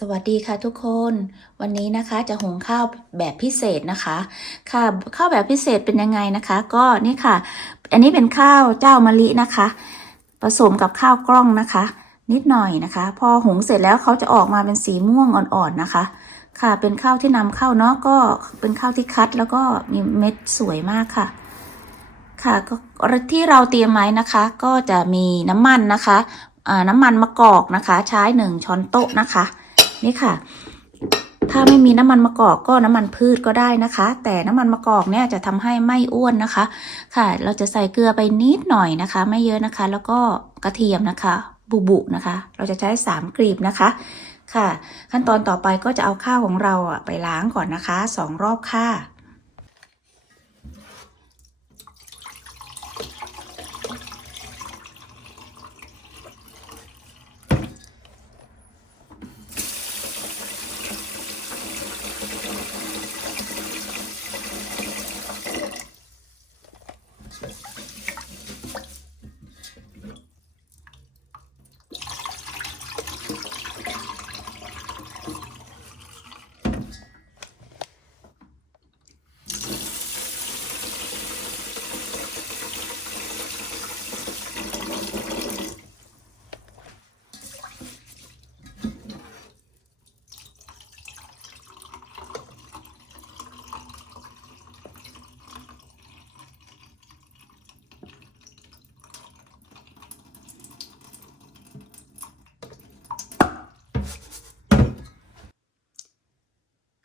สวัสดีค่ะทุกคน วันนี้นะคะจะหุงข้าวแบบพิเศษนะคะ ค่ะข้าวแบบพิเศษเป็นยังไงนะคะ ก็นี่ค่ะ อันนี้เป็นข้าวเจ้ามะลินะคะ ผสมกับข้าวกล้องนะคะ นิดหน่อยนะคะ พอหุงเสร็จแล้วเขาจะออกมาเป็นสีม่วงอ่อนๆนะคะ ค่ะเป็นข้าวที่นำเข้าเนาะก็เป็นข้าวที่คัดแล้วก็มีเม็ดสวยมากค่ะ ค่ะก็ที่เราเตรียมไว้นะคะ ก็จะมีน้ำมันนะคะน้ำมันมะกอกนะคะ ใช้หนึ่งช้อนโต๊ะนะคะ นี่ค่ะ ถ้าไม่มีน้ำมันมะกอกก็น้ำมันพืชก็ได้นะคะ แต่น้ำมันมะกอกเนี่ยจะทำให้ไม่อ้วนนะคะ ค่ะ เราจะใส่เกลือไปนิดหน่อยนะคะ ไม่เยอะนะคะ แล้วก็กระเทียมนะคะ บุบุนะคะ เราจะใช้สามกลีบนะคะค่ะ ขั้นตอนต่อไปก็จะเอาข้าวของเราอะไปล้างก่อนนะคะสองรอบค่ะ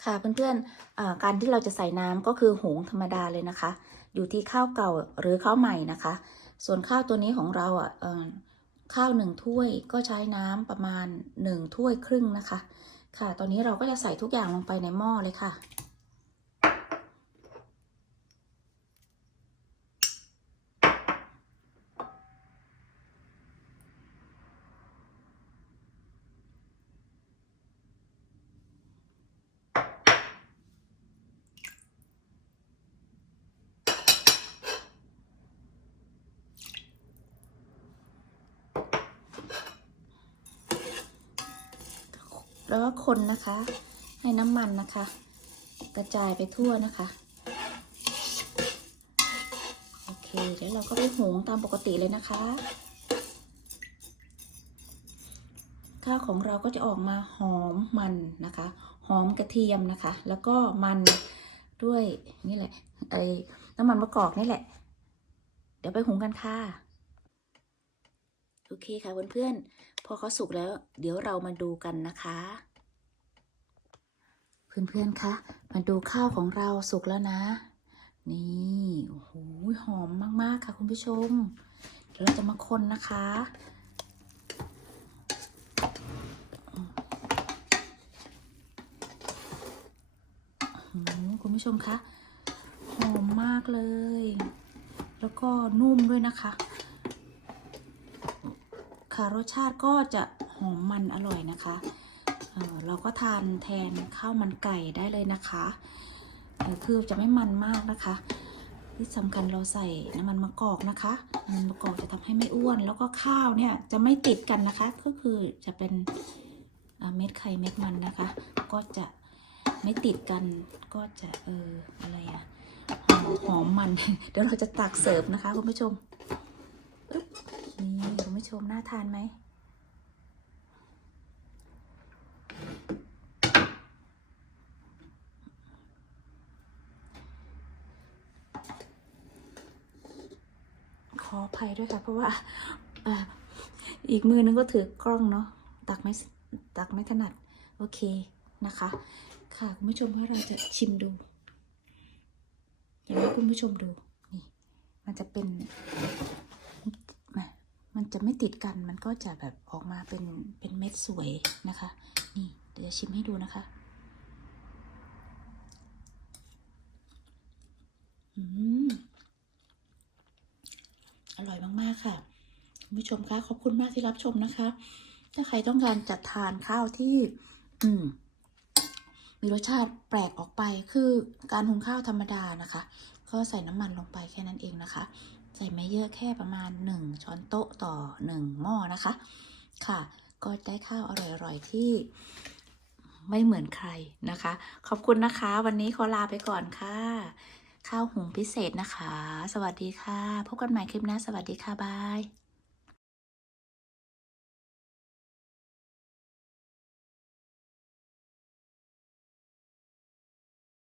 ค่ะเพื่อนๆอ่าการที่เราจะใส่น้ำก็คือหุงธรรมดาเลยนะคะ อยู่ที่ข้าวเก่าหรือข้าวใหม่นะคะ ส่วนข้าวตัวนี้ของเราอะข้าวหนึ่งถ้วยก็ใช้น้ำประมาณหนึ่งถ้วยครึ่งนะคะ ค่ะ ตอนนี้เราก็จะใส่ทุกอย่างลงไปในหม้อเลยค่ะ แล้วก็คนนะคะ ให้น้ำมันนะคะ กระจายไปทั่วนะคะ โอเค เดี๋ยวเราก็ไปหุงตามปกติเลยนะคะ ข้าวของเราก็จะออกมาหอมมันนะคะ หอมกระเทียมนะคะ แล้วก็มันด้วยนี่แหละไอ้น้ำมันมะกอกนี่แหละ เดี๋ยวไปหุงกันค่ะ โอเคค่ะเพื่อนๆ พอเขาสุกแล้ว เดี๋ยวเรามาดูกันนะคะ เพื่อนๆ คะ มาดูข้าวของเราสุกแล้วนะ นี่โอ้โหหอมมากๆ ค่ะคุณผู้ชม เดี๋ยวเราจะมาคนนะคะคุณผู้ชมคะ หอมมากเลย แล้วก็นุ่มด้วยนะคะ รสชาติก็จะหอมมันอร่อยนะคะเเราก็ทานแทนข้าวมันไก่ได้เลยนะคะคือจะไม่มันมากนะคะ ที่สำคัญเราใส่น้ำมันมะกอกนะคะน้ำมันมะกอกจะทำให้ไม่อ้วน แล้วก็ข้าวเนี่ยจะไม่ติดกันนะคะ ก็คือจะเป็นเม็ดไข่เม็ดมันนะคะ ก็จะไม่ติดกันก็จะเอออะไรอะหอมมัน เดี๋ยวเราจะตักเสิร์ฟนะคะคุณผู้ชม ชมน่าทานไหม ขออภัยด้วยค่ะ เพราะว่าอ่ออีกมือนึงก็ถือกล้องเนาะตักไม่ตักไม่ถนัด โอเคนะคะ ค่ะ คุณผู้ชมว่าเราจะชิมดู อยากให้คุณผู้ชมดู นี่ มันจะเป็น มันจะไม่ติดกันมันก็จะแบบออกมาเป็นเป็นเม็ดสวยนะคะ นี่เดี๋ยวชิมให้ดูนะคะอืมอร่อยมากๆค่ะคุณผู้ชมคะขอบคุณมากที่รับชมนะคะ ถ้าใครต้องการจัดทานข้าวที่ อืมมีรสชาติแปลกออกไปคือการหุงข้าวธรรมดานะคะ ก็ใส่น้ำมันลงไปแค่นั้นเองนะคะ ใส่ไม่เยอะแค่ประมาณ 1 ช้อนโต๊ะต่อ 1 หม้อนะคะ ค่ะ ก็ได้ข้าวอร่อยๆที่ไม่เหมือนใครนะคะ ขอบคุณนะคะ วันนี้ขอลาไปก่อนค่ะ ข้าวหุงพิเศษนะคะ สวัสดีค่ะ พบกันใหม่คลิปหน้า สวัสดีค่ะ บาย